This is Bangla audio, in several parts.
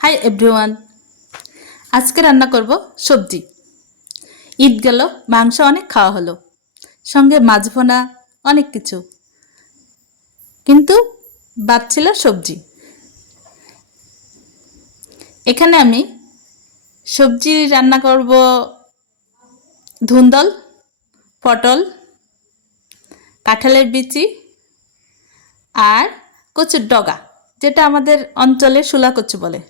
হাই এভরিওয়ান আজকে রান্না করব সবজি। ঈদ গেল, মাংস অনেক খাওয়া হলো। সঙ্গে মাছ ভোনা অনেক কিছু। কিন্তু বাদ সবজি। এখানে আমি সবজি রান্না করব ধুন্দল, পটল, কাঁঠালের বিচি আর কচুর ডগা, যেটা আমাদের অঞ্চলে শুলা কচু বলে।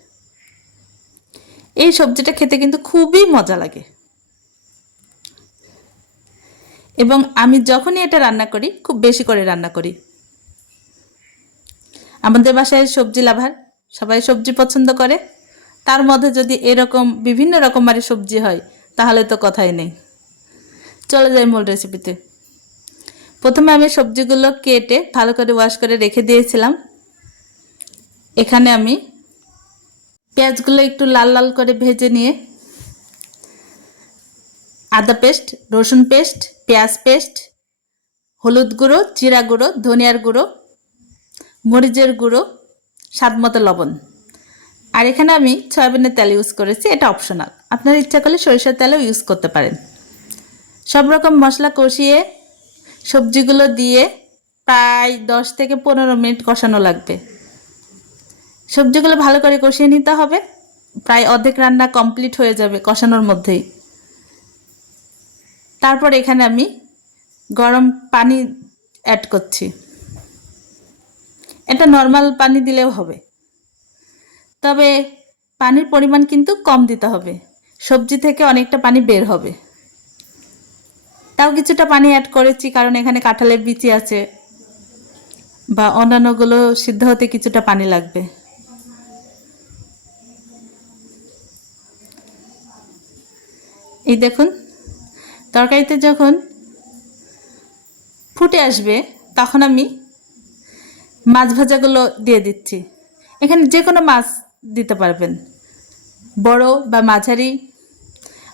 এই সবজিটা খেতে কিন্তু খুবই মজা লাগে। এবং আমি যখনই এটা রান্না করি, খুব বেশি করে রান্না করি। আমাদের বাসায় সবজি লাভার, সবাই সবজি পছন্দ করে। তার মধ্যে যদি এরকম বিভিন্ন রকমারি সবজি হয়, তাহলে তো কথাই নেই। চলে যাই মূল রেসিপিতে প্রথমে আমি সবজিগুলো কেটে ভালো করে ওয়াশ করে রেখে দিয়েছিলাম। এখানে আমি পেঁয়াজগুলো একটু লাল লাল করে ভেজে নিয়ে আদা পেস্ট, রসুন পেস্ট, পেঁয়াজ পেস্ট, হলুদ গুঁড়ো, জিরা গুঁড়ো, ধনিয়ার গুঁড়ো, মরিচের গুঁড়ো, স্বাদ মতো লবণ। আর এখানে আমি সয়াবিনের তেল ইউজ করেছি, এটা অপশনাল আপনার ইচ্ছা করলে সরিষার তেলও ইউজ করতে পারেন। সব রকম মশলা কষিয়ে, সবজিগুলো দিয়ে প্রায় দশ থেকে পনেরো মিনিট কষানো লাগবে। সবজিগুলো ভালো করে কষিয়ে নিতে হবে। প্রায় অর্ধেক রান্না কমপ্লিট হয়ে যাবে কষানোর মধ্যেই। তারপর এখানে আমি গরম পানি অ্যাড করছি। এটা নর্মাল পানি দিলেও হবে। তবে পানির পরিমাণ কিন্তু কম দিতে হবে। সবজি থেকে অনেকটা পানি বের হবে। তাও কিছুটা পানি অ্যাড করেছি কারণ এখানে কাঁঠালের বিচি আছে বা অন্যান্যগুলো সিদ্ধ হতে কিছুটা পানি লাগবে। এই দেখুন, তরকারিতে যখন ফুটে আসবে, তখন আমি মাছ ভাজাগুলো দিয়ে দিচ্ছি। এখানে যে কোনো মাছ দিতে পারবেন। বড় বা মাঝারি,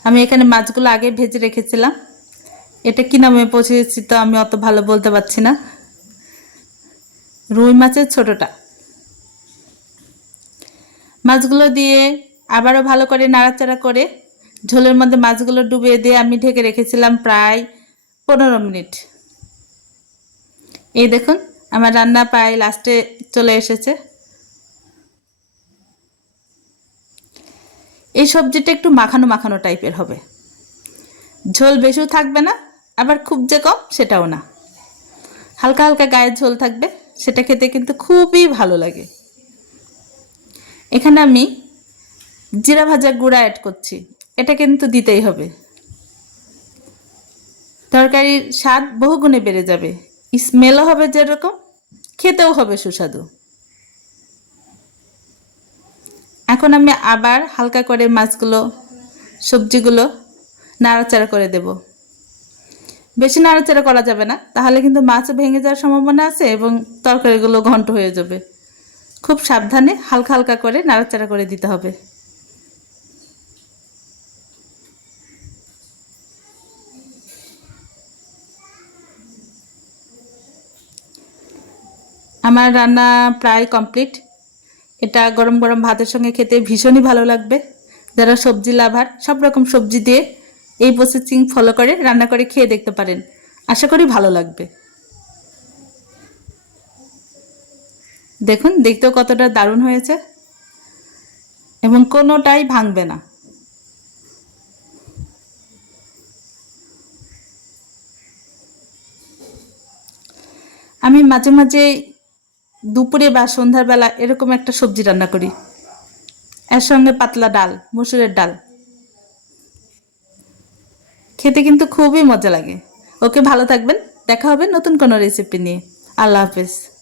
আমি এখানে মাছগুলো আগে ভেজে রেখেছিলাম। এটা কি নামে পৌঁছেছি তো আমি অত ভালো বলতে পারছি না। রুই মাছের ছোটোটা। মাছগুলো দিয়ে আবারও ভালো করে নাড়াচাড়া করে ঝোলের মধ্যে মাছগুলো ডুবিয়ে দিয়ে আমি ঢেকে রেখেছিলাম প্রায় পনেরো মিনিট। এই দেখুন, আমার রান্না প্রায় লাস্টে চলে এসেছে। এই সবজিটা একটু মাখানো মাখানো টাইপের হবে। ঝোল বেশিও থাকবে না, আবার খুব যে কম সেটাও না। হালকা হালকা গায়ের ঝোল থাকবে, সেটা খেতে কিন্তু খুবই ভালো লাগে। এখানে আমি জিরা ভাজা গুঁড়া অ্যাড করছি। এটা কিন্তু দিতেই হবে। তরকারির স্বাদ বহুগুণে বেড়ে যাবে। স্মেলও হবে যেরকম, খেতেও হবে সুস্বাদু। এখন আমি আবার হালকা করে মাছগুলো, সবজিগুলো নাড়াচাড়া করে দেব। বেশি নাড়াচাড়া করা যাবে না, তাহলে কিন্তু মাছ ভেঙে যাওয়ার সম্ভাবনা আছে এবং তরকারিগুলো ঘন্ট হয়ে যাবে। খুব সাবধানে হালকা হালকা করে নাড়াচাড়া করে দিতে হবে। আমার রান্না প্রায় কমপ্লিট এটা গরম গরম ভাতের সঙ্গে খেতে ভীষণই ভালো লাগবে। যারা সবজি লাভার, সব রকম সবজি দিয়ে এই প্রসেসিং ফলো করে, রান্না করে খেয়ে দেখতে পারেন। আশা করি ভালো লাগবে। দেখুন, দেখতেও কতটা দারুণ হয়েছে এবং কোনোটাই ভাঙবে না। আমি মাঝে মাঝে দুপুরে বা সন্ধ্যাবেলা এরকম একটা সবজি রান্না করি। এর সঙ্গে পাতলা ডাল, মসুরের ডাল। খেতে কিন্তু খুবই মজা লাগে। ওকে ভালো থাকবেন। দেখা হবে নতুন কোনো রেসিপি নিয়ে। আল্লাহ হাফেজ।